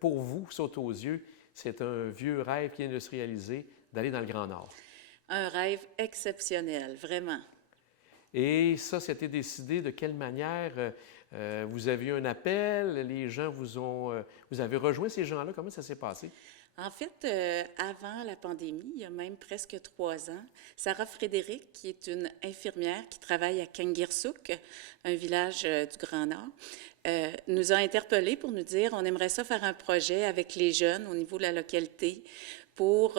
pour vous, saute aux yeux, c'est un vieux rêve qui vient de se réaliser, d'aller dans le Grand Nord. Un rêve exceptionnel, vraiment. Et ça, c'était décidé de quelle manière? Vous avez eu un appel, les gens vous ont... vous avez rejoint ces gens-là, comment ça s'est passé? En fait, avant la pandémie, il y a même presque 3 ans, Sarah Frédéric, qui est une infirmière qui travaille à Kangirsuk, un village du Grand Nord, nous a interpellés pour nous dire on aimerait ça faire un projet avec les jeunes au niveau de la localité pour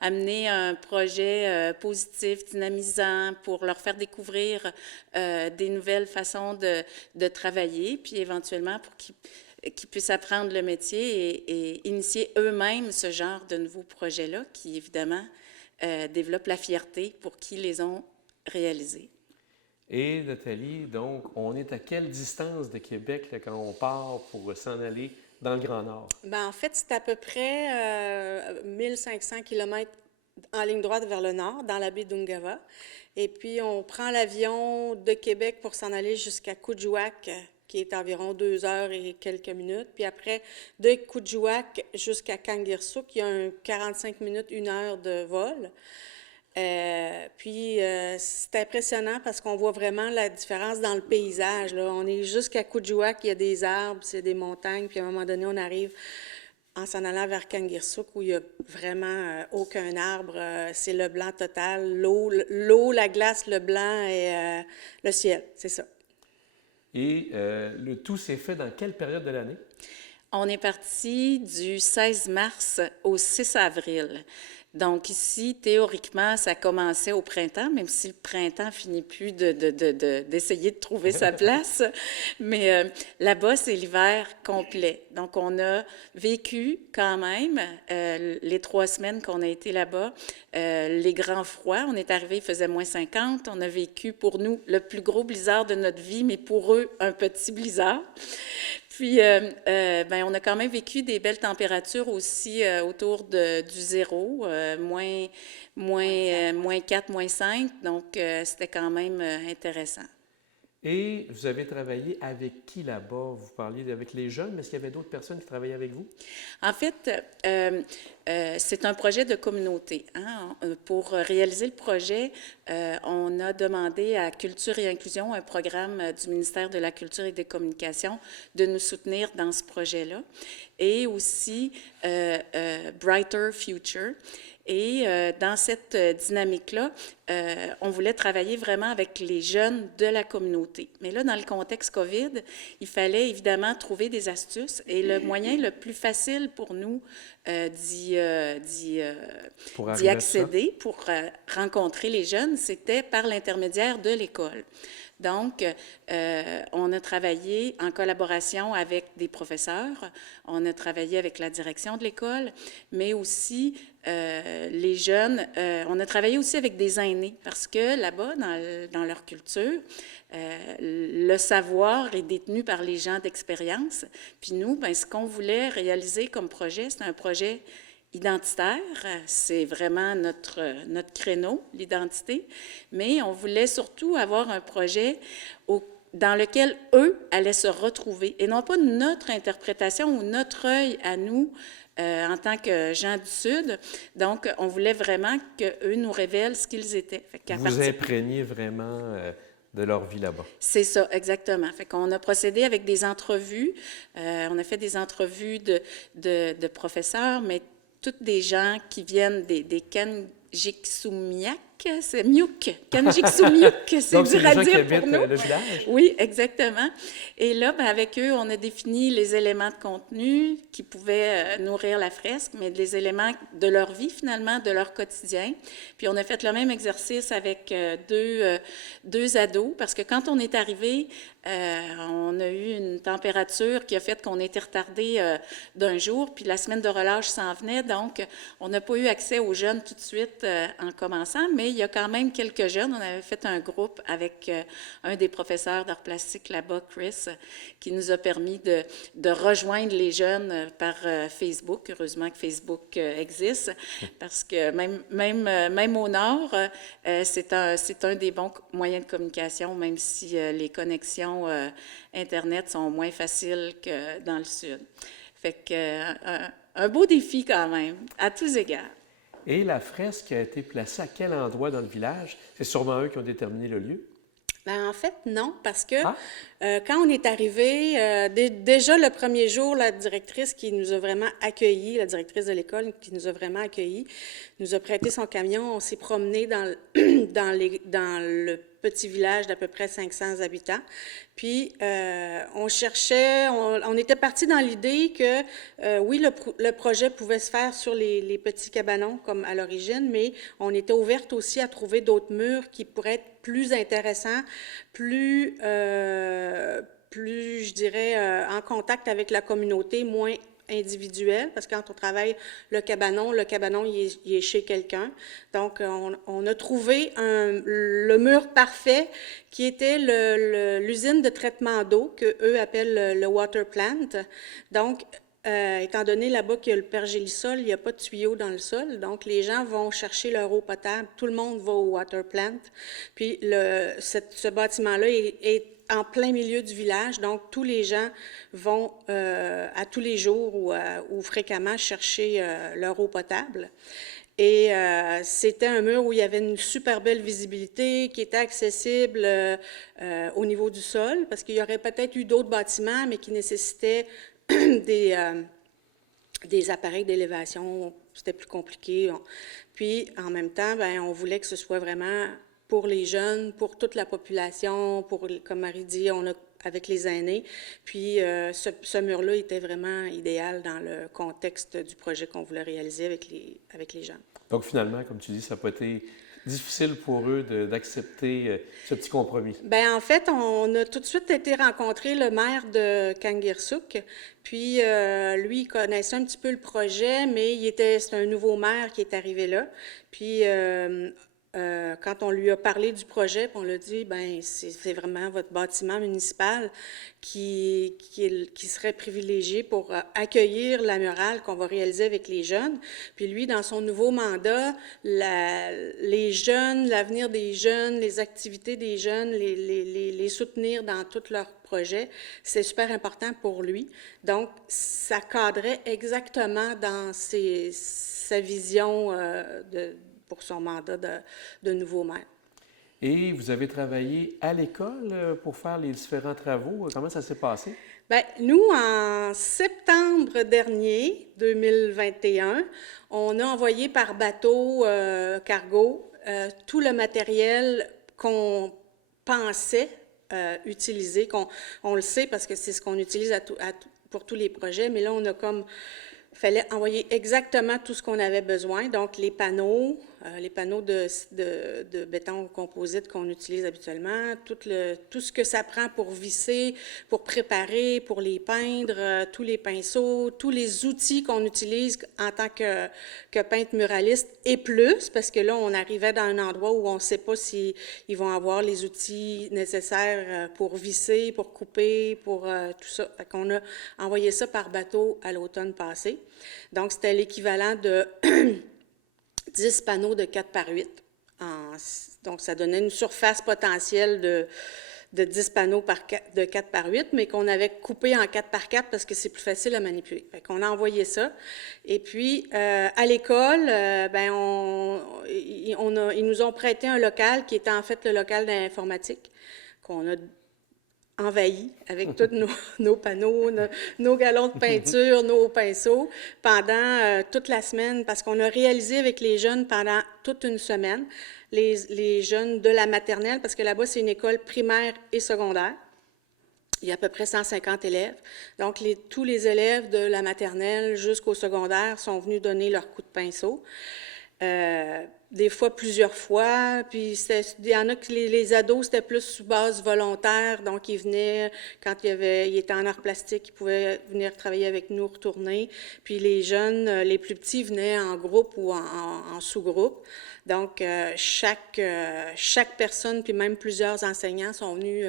amener un projet positif, dynamisant, pour leur faire découvrir des nouvelles façons de travailler, puis éventuellement pour qu'ils puissent apprendre le métier et initier eux-mêmes ce genre de nouveaux projets-là qui, évidemment, développent la fierté pour qui les ont réalisés. Et Nathalie, donc, on est à quelle distance de Québec là, quand on part pour s'en aller dans le Grand Nord? Ben, en fait, c'est à peu près 1500 km en ligne droite vers le nord, dans la baie d'Ungava. Et puis, on prend l'avion de Québec pour s'en aller jusqu'à Kuujjuaq, qui est environ 2 heures et quelques minutes. Puis après, de Kuujjuaq jusqu'à Kangirsuk, il y a un 45 minutes, 1 heure de vol. C'est impressionnant parce qu'on voit vraiment la différence dans le paysage, là. On est jusqu'à Kuujjuaq, il y a des arbres, c'est des montagnes, puis à un moment donné, on arrive en s'en allant vers Kangirsuk où il n'y a vraiment aucun arbre. C'est le blanc total, l'eau, la glace, le blanc et le ciel, c'est ça. Et le tout s'est fait dans quelle période de l'année? On est parti du 16 mars au 6 avril. Donc ici, théoriquement, ça commençait au printemps, même si le printemps finit plus d'essayer de trouver sa place. Mais là-bas, c'est l'hiver complet. Donc on a vécu quand même les 3 semaines qu'on a été là-bas, les grands froids. On est arrivé, il faisait -50. On a vécu pour nous le plus gros blizzard de notre vie, mais pour eux, un petit blizzard. Puis, on a quand même vécu des belles températures aussi autour du zéro, moins 4, -5. Donc, c'était quand même intéressant. Et vous avez travaillé avec qui là-bas? Vous parliez avec les jeunes, mais est-ce qu'il y avait d'autres personnes qui travaillaient avec vous? En fait, c'est un projet de communauté. Hein? Pour réaliser le projet, on a demandé à Culture et Inclusion, un programme du ministère de la Culture et des Communications, de nous soutenir dans ce projet-là. Et aussi Brighter Future. Et dans cette dynamique-là, on voulait travailler vraiment avec les jeunes de la communauté. Mais là, dans le contexte COVID, il fallait évidemment trouver des astuces. Et le moyen le plus facile pour nous d'y accéder, pour rencontrer les jeunes, c'était par l'intermédiaire de l'école. Donc, on a travaillé en collaboration avec des professeurs, on a travaillé avec la direction de l'école, mais aussi les jeunes, on a travaillé aussi avec des aînés, parce que là-bas, dans leur culture, le savoir est détenu par les gens d'expérience. Puis nous, bien, ce qu'on voulait réaliser comme projet, c'est un projet identitaire, c'est vraiment notre créneau, l'identité, mais on voulait surtout avoir un projet dans lequel eux allaient se retrouver, et non pas notre interprétation ou notre œil à nous en tant que gens du Sud. Donc, on voulait vraiment qu'eux nous révèlent ce qu'ils étaient. Vous imprégniez vraiment de leur vie là-bas. C'est ça, exactement. Fait qu'on a procédé avec des entrevues. On a fait des entrevues de professeurs, mais toutes des gens qui viennent des Kanjiksumiak, c'est Miuk, Kanjiksumiuk, c'est dur à dire pour nous. Le village? Oui, exactement. Et là, ben, avec eux, on a défini les éléments de contenu qui pouvaient nourrir la fresque, mais les éléments de leur vie, finalement, de leur quotidien. Puis on a fait le même exercice avec deux ados, parce que quand on est arrivé, on a eu une température qui a fait qu'on était retardé d'un jour, puis la semaine de relâche s'en venait, donc on n'a pas eu accès aux jeunes tout de suite en commençant, mais il y a quand même quelques jeunes. On avait fait un groupe avec un des professeurs d'art plastique là-bas, Chris, qui nous a permis de rejoindre les jeunes par Facebook. Heureusement que Facebook existe, parce que même au Nord, c'est un des bons moyens de communication, même si les connexions Internet sont moins faciles que dans le Sud. Fait que un beau défi quand même, à tous égards. Et la fresque a été placée à quel endroit dans le village? C'est sûrement eux qui ont déterminé le lieu. Ben, en fait, non, parce que Ah, quand on est arrivé, déjà le premier jour, la directrice qui nous a vraiment accueillis, la directrice de l'école qui nous a vraiment accueillis, nous a prêté son camion. On s'est promené dans le petit village d'à peu près 500 habitants. Puis, on cherchait, on était parti dans l'idée que, oui, le projet pouvait se faire sur les petits cabanons comme à l'origine, mais on était ouverte aussi à trouver d'autres murs qui pourraient être plus intéressants, plus, je dirais, en contact avec la communauté, moins individuel, parce que quand on travaille le cabanon, il est chez quelqu'un. Donc, on a trouvé le mur parfait qui était l'usine de traitement d'eau, qu'eux appellent le water plant. Donc, étant donné là-bas qu'il y a le pergélisol, il n'y a pas de tuyau dans le sol, donc les gens vont chercher leur eau potable, tout le monde va au water plant. Puis ce bâtiment-là est en plein milieu du village, donc tous les gens vont à tous les jours ou fréquemment chercher leur eau potable. Et c'était un mur où il y avait une super belle visibilité qui était accessible au niveau du sol, parce qu'il y aurait peut-être eu d'autres bâtiments, mais qui nécessitaient des appareils d'élévation. C'était plus compliqué. Puis, en même temps, ben, on voulait que ce soit vraiment pour les jeunes, pour toute la population, comme Marie dit, avec les aînés. Puis, ce mur-là était vraiment idéal dans le contexte du projet qu'on voulait réaliser avec les jeunes. donc finalement, comme tu dis, ça n'a pas été difficile pour eux d'accepter ce petit compromis. Bien, en fait, on a tout de suite été rencontrer le maire de Kangirsuk. Puis, lui, il connaissait un petit peu le projet, mais c'est un nouveau maire qui est arrivé là. Puis, quand on lui a parlé du projet, puis on lui a dit, ben c'est vraiment votre bâtiment municipal qui serait privilégié pour accueillir la murale qu'on va réaliser avec les jeunes. Puis lui, dans son nouveau mandat, les jeunes, l'avenir des jeunes, les activités des jeunes, les soutenir dans tous leurs projets, c'est super important pour lui. Donc, ça cadrait exactement dans sa vision pour son mandat de nouveau maire. Et vous avez travaillé à l'école pour faire les différents travaux. Comment ça s'est passé? Bien, nous, en septembre dernier, 2021, on a envoyé par bateau cargo tout le matériel qu'on pensait utiliser, on le sait parce que c'est ce qu'on utilise pour tous les projets, mais là, fallait envoyer exactement tout ce qu'on avait besoin, donc les panneaux de béton composite qu'on utilise habituellement, tout ce que ça prend pour visser, pour préparer, pour les peindre, tous les pinceaux, tous les outils qu'on utilise en tant que peintre muraliste et plus, parce que là, on arrivait dans un endroit où on ne sait pas s'ils vont avoir les outils nécessaires pour visser, pour couper, pour tout ça. Fait qu'on a envoyé ça par bateau à l'automne passé. Donc, c'était l'équivalent de 10 panneaux de 4 par 8. Donc, ça donnait une surface potentielle de 10 panneaux de 4 par 8, mais qu'on avait coupé en 4 par 4 parce que c'est plus facile à manipuler. Fait qu'on a envoyé ça. Et puis, à l'école, ils nous ont prêté un local qui était en fait le local d'informatique qu'on a envahi avec tous nos panneaux, nos galons de peinture, nos pinceaux pendant toute la semaine, parce qu'on a réalisé avec les jeunes pendant toute une semaine, les jeunes de la maternelle, parce que là-bas, c'est une école primaire et secondaire. Il y a à peu près 150 élèves. Donc, tous les élèves de la maternelle jusqu'au secondaire sont venus donner leur coup de pinceau. Des fois, plusieurs fois. Puis, il y en a que les ados, c'était plus sous base volontaire. Donc, ils venaient, quand ils étaient en art plastique, ils pouvaient venir travailler avec nous, retourner. Puis, les jeunes, les plus petits, venaient en groupe ou en sous-groupe. Donc, chaque personne, puis même plusieurs enseignants sont venus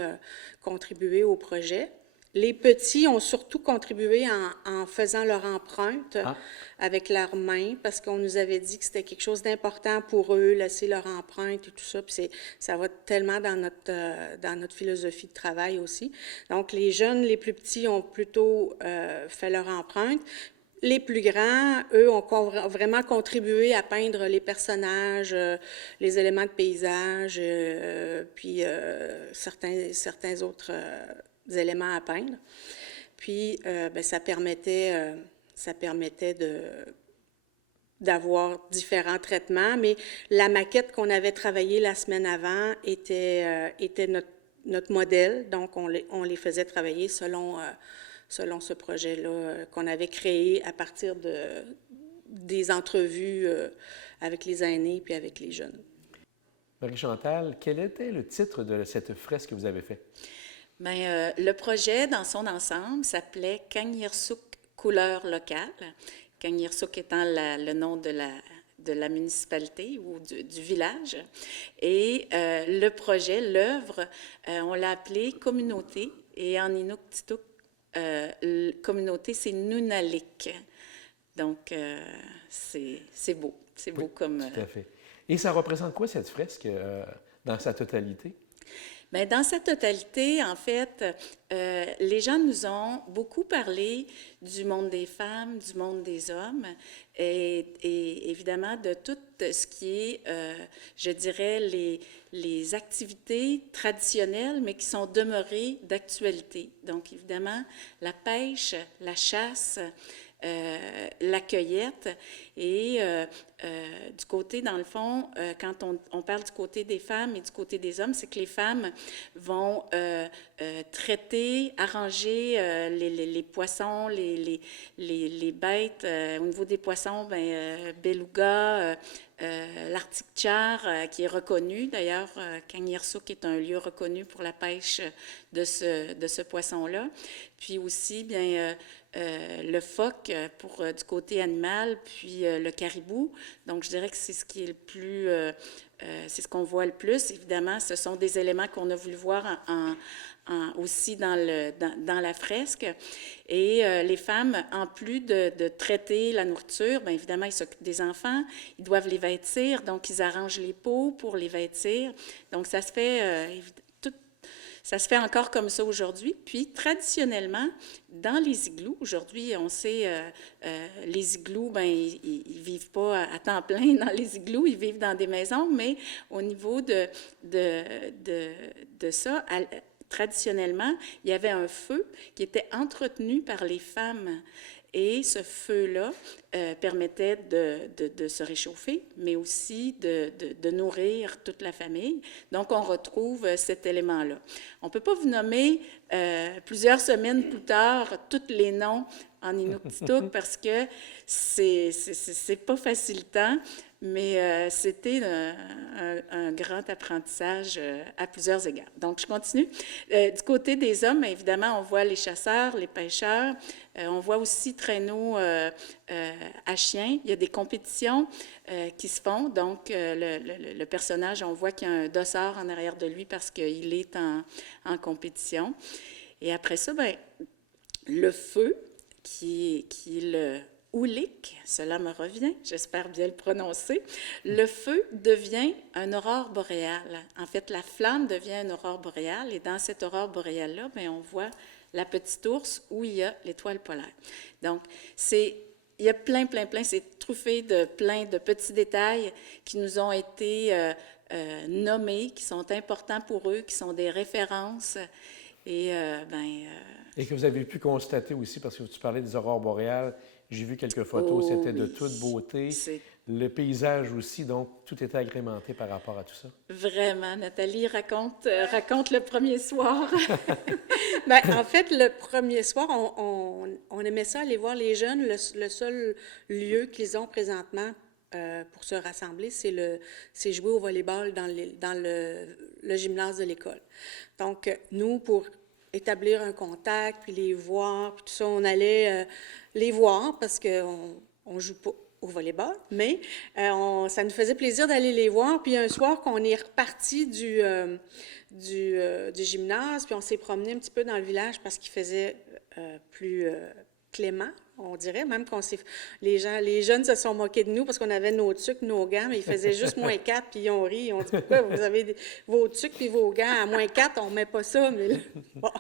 contribuer au projet. Les petits ont surtout contribué en faisant leur empreinte Ah. avec leurs mains, parce qu'on nous avait dit que c'était quelque chose d'important pour eux, laisser leur empreinte et tout ça. Puis ça va tellement dans notre philosophie de travail aussi. Donc, les jeunes, les plus petits ont plutôt fait leur empreinte. Les plus grands, eux, ont vraiment contribué à peindre les personnages, les éléments de paysage, puis certains autres éléments à peindre. Puis, ben, ça permettait d'avoir différents traitements, mais la maquette qu'on avait travaillée la semaine avant était notre modèle, donc on les faisait travailler selon ce projet-là qu'on avait créé à partir des entrevues avec les aînés puis avec les jeunes. Marie-Chantal, quel était le titre de cette fresque que vous avez faite? Bien, le projet, dans son ensemble, s'appelait Kangirsuk couleur locale. Kangirsuk étant le nom de la municipalité ou du village. Et le projet, l'œuvre, on l'a appelé Communauté. Et en Inuktitut, communauté, c'est Nunalik. Donc, c'est beau. C'est beau comme... Tout à fait. Et ça représente quoi, cette fresque, dans sa totalité? Bien, dans sa totalité, en fait, les gens nous ont beaucoup parlé du monde des femmes, du monde des hommes et évidemment de tout ce qui est, je dirais, les activités traditionnelles, mais qui sont demeurées d'actualité. Donc, évidemment, la pêche, la chasse, la cueillette et du côté, dans le fond, quand on parle du côté des femmes et du côté des hommes, c'est que les femmes vont traiter, arranger les poissons, les bêtes. Au niveau des poissons, beluga, l'Arctic char, qui est reconnu. D'ailleurs, Kangirsuk est un lieu reconnu pour la pêche de ce poisson-là. Puis aussi, bien, le phoque du côté animal, puis le caribou. Donc, je dirais que c'est ce qui est le plus... c'est ce qu'on voit le plus. Évidemment, ce sont des éléments qu'on a voulu voir aussi dans la fresque. Et les femmes, en plus de traiter la nourriture, bien évidemment, ils s'occupent des enfants, ils doivent les vêtir, donc ils arrangent les pots pour les vêtir. Donc, ça se fait... Ça se fait encore comme ça aujourd'hui. Puis, traditionnellement, dans les igloos, aujourd'hui, on sait, les igloos, bien, ils ne vivent pas à temps plein dans les igloos, ils vivent dans des maisons, mais au niveau de ça, traditionnellement, il y avait un feu qui était entretenu par les femmes. Et ce feu-là permettait de se réchauffer, mais aussi de nourrir toute la famille. Donc, on retrouve cet élément-là. On ne peut pas vous nommer plusieurs semaines plus tard tous les noms en Inuktitut parce que c'est pas facilitant, mais c'était un grand apprentissage à plusieurs égards. Donc, je continue. Du côté des hommes, évidemment, on voit les chasseurs, les pêcheurs. On voit aussi traîneaux à chiens. Il y a des compétitions qui se font. Donc, le personnage, on voit qu'il y a un dossard en arrière de lui parce qu'il est en compétition. Et après ça, bien, le feu, qui est le Oulik, cela me revient, j'espère bien le prononcer. Le feu devient une aurore boréale. En fait, la flamme devient une aurore boréale. Et dans cette aurore boréale-là, bien, on voit la petite ours où il y a l'étoile polaire. Donc, il y a plein, c'est truffé de plein de petits détails qui nous ont été nommés, qui sont importants pour eux, qui sont des références. Et, Et que vous avez pu constater aussi, parce que tu parlais des aurores boréales, j'ai vu quelques photos, c'était de toute beauté. Le paysage aussi, donc tout était agrémenté par rapport à tout ça. Vraiment. Nathalie, raconte le premier soir. Bien, en fait, le premier soir, on aimait ça, aller voir les jeunes. Le seul lieu qu'ils ont présentement pour se rassembler, c'est jouer au volleyball dans le gymnase de l'école. Donc, nous, pour établir un contact, puis les voir, puis tout ça, on allait les voir parce qu'on joue pas au volleyball, mais ça nous faisait plaisir d'aller les voir. Puis un soir qu'on est reparti du gymnase, puis on s'est promené un petit peu dans le village parce qu'il faisait plus clément, on dirait, même les jeunes se sont moqués de nous parce qu'on avait nos tucs, nos gants, mais il faisait juste -4, puis ils ont ri. Ils ont dit, pourquoi vous avez vos tucs puis vos gants à -4, on met pas ça, mais là, bon.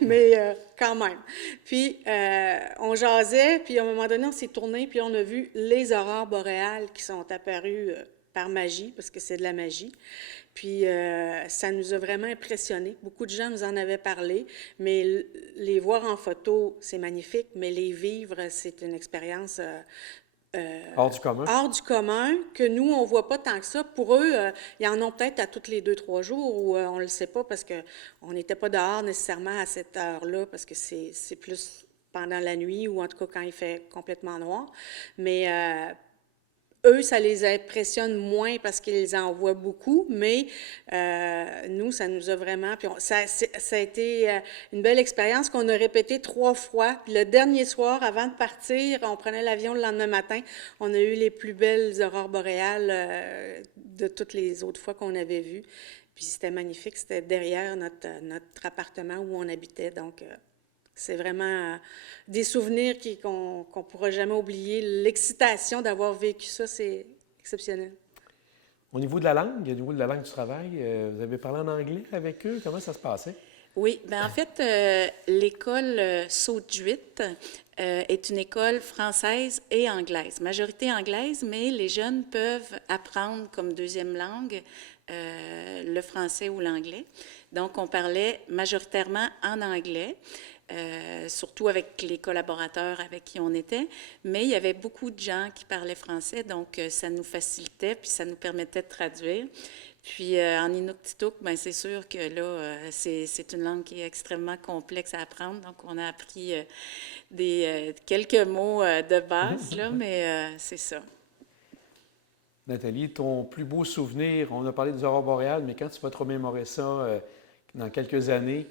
Mais quand même. Puis, on jasait, puis à un moment donné, on s'est tourné, puis on a vu les aurores boréales qui sont apparues par magie, parce que c'est de la magie. Puis, ça nous a vraiment impressionnés. Beaucoup de gens nous en avaient parlé, mais les voir en photo, c'est magnifique, mais les vivre, c'est une expérience hors du commun. Hors du commun, que nous, on ne voit pas tant que ça. Pour eux, ils en ont peut-être à tous les 2-3 jours, ou on ne le sait pas parce qu'on n'était pas dehors nécessairement à cette heure-là, parce que c'est plus pendant la nuit, ou en tout cas quand il fait complètement noir. Mais eux, ça les impressionne moins parce qu'ils en voient beaucoup, mais nous, ça nous a vraiment... Puis ça a été une belle expérience qu'on a répétée 3 fois. Puis le dernier soir, avant de partir, on prenait l'avion le lendemain matin, on a eu les plus belles aurores boréales de toutes les autres fois qu'on avait vues. Puis c'était magnifique, c'était derrière notre appartement où on habitait, donc... c'est vraiment des souvenirs qu'on ne pourra jamais oublier. L'excitation d'avoir vécu ça, c'est exceptionnel. Au niveau de la langue, au niveau de la langue du travail, vous avez parlé en anglais avec eux? Comment ça se passait? Oui, bien en fait, l'école Saute-Juite est une école française et anglaise, majorité anglaise, mais les jeunes peuvent apprendre comme deuxième langue le français ou l'anglais. Donc, on parlait majoritairement en anglais. Surtout avec les collaborateurs avec qui on était, mais il y avait beaucoup de gens qui parlaient français, donc ça nous facilitait, puis ça nous permettait de traduire. Puis en Inuktitut, bien c'est sûr que là, c'est une langue qui est extrêmement complexe à apprendre, donc on a appris quelques mots de base, là, mais c'est ça. Nathalie, ton plus beau souvenir, on a parlé des aurores boréales, mais quand tu vas te remémorer ça dans quelques années,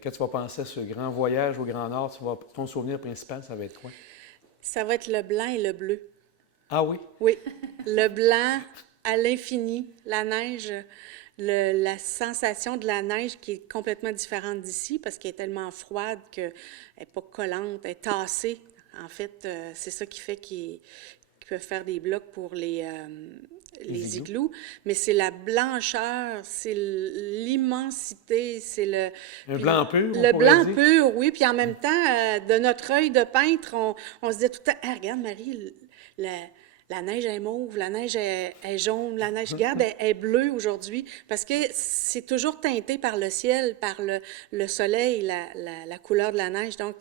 quand tu vas penser à ce grand voyage au Grand Nord, ton souvenir principal, ça va être quoi? Ça va être le blanc et le bleu. Ah oui? Oui, le blanc à l'infini, la neige, la sensation de la neige qui est complètement différente d'ici parce qu'elle est tellement froide qu'elle n'est pas collante, elle est tassée. En fait, c'est ça qui fait qu'ils peuvent faire des blocs pour les igloos, mais c'est la blancheur, c'est l'immensité, c'est un blanc pur, le blanc pur, oui, puis en même temps, de notre œil de peintre, on se disait tout le temps, hey, regarde Marie, la neige est mauve, la neige est jaune, la neige, regarde, elle est bleue aujourd'hui, parce que c'est toujours teinté par le ciel, par le soleil, la couleur de la neige, donc...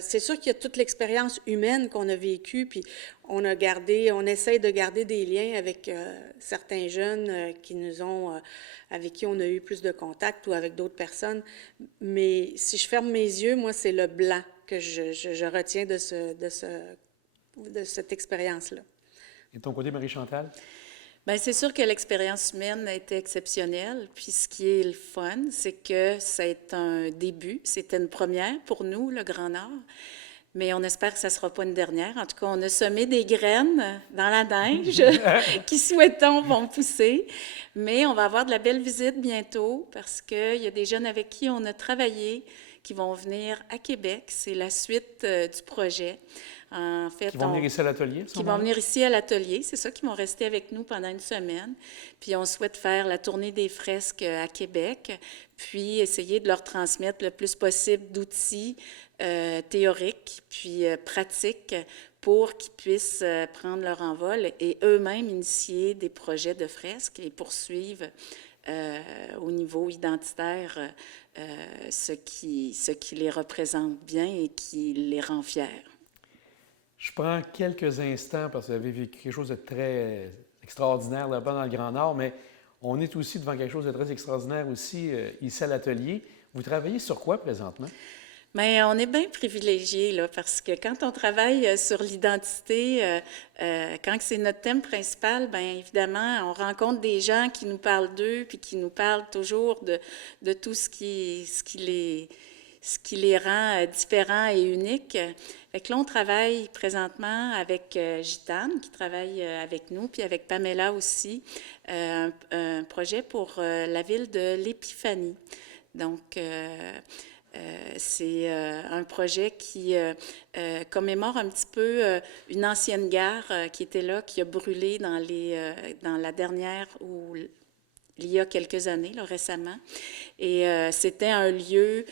c'est sûr qu'il y a toute l'expérience humaine qu'on a vécue, puis on essaie de garder des liens avec certains jeunes avec qui on a eu plus de contact ou avec d'autres personnes. Mais si je ferme mes yeux, moi, c'est le blanc que je retiens de cette expérience-là. Et de ton côté, Marie-Chantal? Bien, c'est sûr que l'expérience humaine a été exceptionnelle. Puis ce qui est le fun, c'est que c'est un début. C'était une première pour nous, le Grand Nord. Mais on espère que ça ne sera pas une dernière. En tout cas, on a semé des graines dans la neige qui, souhaitons, vont pousser. Mais on va avoir de la belle visite bientôt parce qu'il y a des jeunes avec qui on a travaillé qui vont venir à Québec. C'est la suite du projet. En fait, qui vont venir ici à l'atelier? Qui vont venir ici à l'atelier, c'est ça, qui vont rester avec nous pendant une semaine. Puis on souhaite faire la tournée des fresques à Québec, puis essayer de leur transmettre le plus possible d'outils théoriques, puis pratiques, pour qu'ils puissent prendre leur envol et eux-mêmes initier des projets de fresques et poursuivre au niveau identitaire ce qui les représente bien et qui les rend fiers. Je prends quelques instants parce que vous avez vécu quelque chose de très extraordinaire là-bas dans le Grand Nord, mais on est aussi devant quelque chose de très extraordinaire aussi ici à l'atelier. Vous travaillez sur quoi présentement? Bien, on est bien privilégiés là, parce que quand on travaille sur l'identité, quand c'est notre thème principal, bien évidemment, on rencontre des gens qui nous parlent d'eux puis qui nous parlent toujours de tout ce qui ce qui les rend différents et uniques. Fait que là, on travaille présentement avec Gitane, qui travaille avec nous, puis avec Pamela aussi, un projet pour la ville de l'Épiphanie. Donc, c'est un projet qui commémore un petit peu une ancienne gare qui était là, qui a brûlé dans la dernière ou il y a quelques années, là, récemment. Et c'était un lieu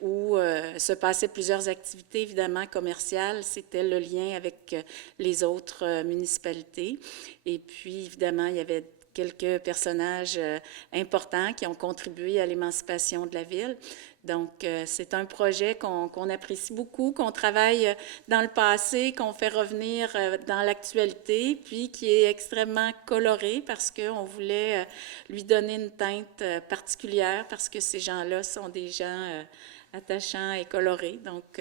où se passaient plusieurs activités, évidemment, commerciales. C'était le lien avec les autres municipalités. Et puis, évidemment, il y avait quelques personnages importants qui ont contribué à l'émancipation de la ville. Donc, c'est un projet qu'on apprécie beaucoup, qu'on travaille dans le passé, qu'on fait revenir dans l'actualité, puis qui est extrêmement coloré parce qu'on voulait lui donner une teinte particulière parce que ces gens-là sont des gens attachants et colorés. Donc,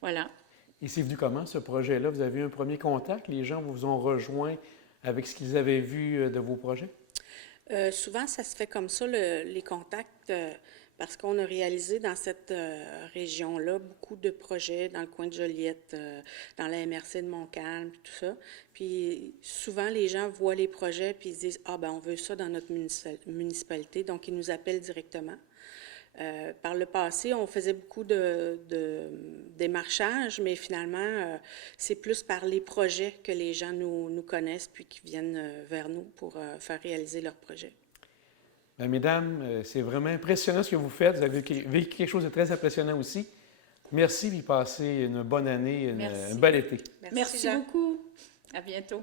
voilà. Et c'est venu comment, ce projet-là? Vous avez eu un premier contact? Les gens vous ont rejoint avec ce qu'ils avaient vu de vos projets? Souvent, ça se fait comme ça, les contacts, parce qu'on a réalisé dans cette région-là beaucoup de projets dans le coin de Joliette, dans la MRC de Montcalm, puis tout ça. Puis souvent, les gens voient les projets puis ils se disent « Ah, ben on veut ça dans notre municipalité », donc ils nous appellent directement. Par le passé, on faisait beaucoup de démarchage, mais finalement, c'est plus par les projets que les gens nous connaissent puis qui viennent vers nous pour faire réaliser leurs projets. Bien, mesdames, c'est vraiment impressionnant ce que vous faites. Vous avez vécu quelque chose de très impressionnant aussi. Merci, puis passez une bonne année, un bel été. Merci beaucoup. À bientôt.